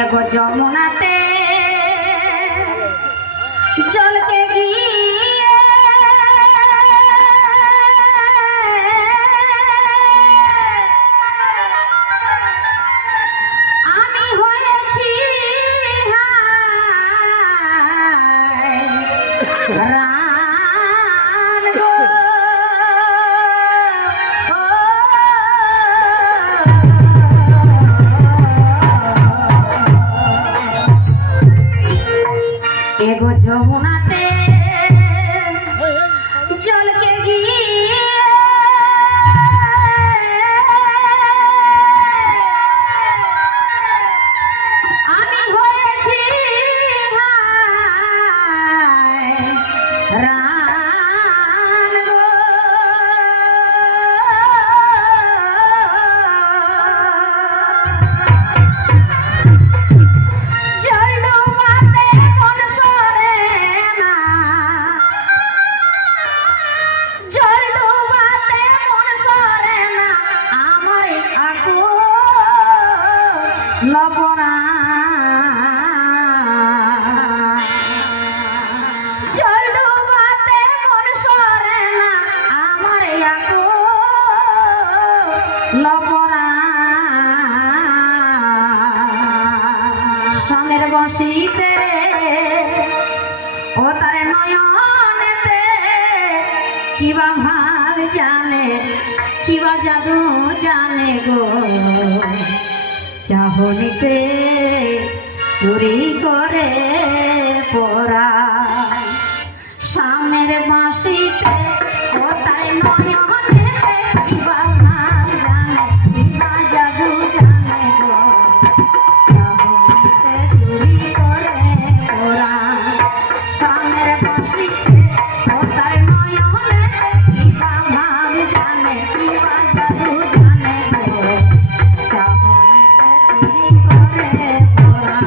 এগো যমুনাতে জলকে গিয়ে আমি হয়েছি রান গো এগো যমুনাতে জলকে গিয়ে আমি হয়েছি রান গো জল ডুবাতে মন সরে না, জল ডুবাতে মন সরে না আমার আকুল পরাণ। জল ডুবাতে মন সরে না আমার আকুল পরাণ। স্বামীর বসিতে ও তারে নয়নেতে কিবা ভাব জানে, কিবা জাদু জানে গো, চাহনিতে চুরি করে পরা। স্বামীর বাঁশিতে ও তারে নয়নেতে কিবা ভাব জানে, কিবা জাদু জানে গো, চাহনিতে চুরি করে পরা। স্বামীর বাঁশিতে ও তারে নয়নেতে কিবা ভাব জানে, কিবা জাদু জানে গো, চাহনিতে চুরি করে পরা।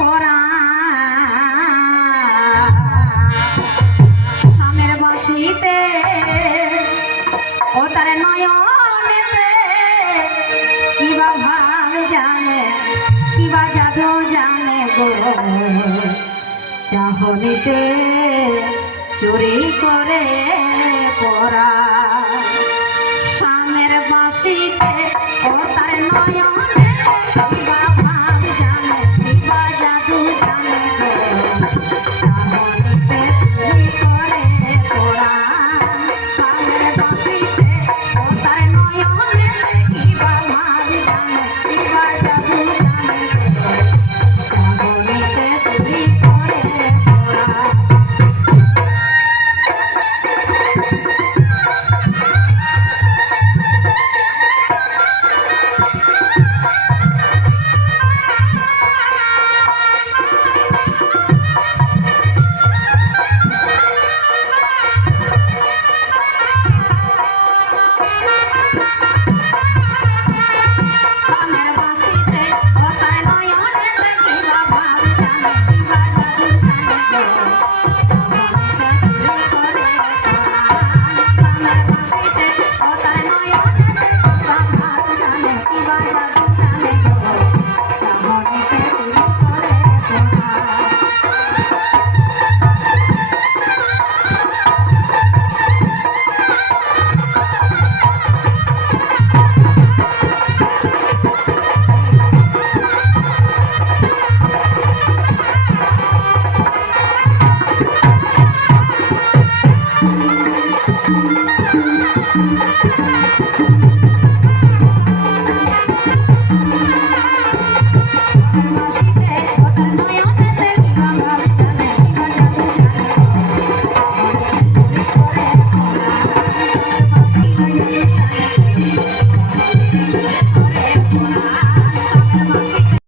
পরা স্বামীর বাসিতে ও তার নয়নেতে কিবা ভাব জানে কিবা জাদু জানে গো চাহনিতে চুরি করে পরা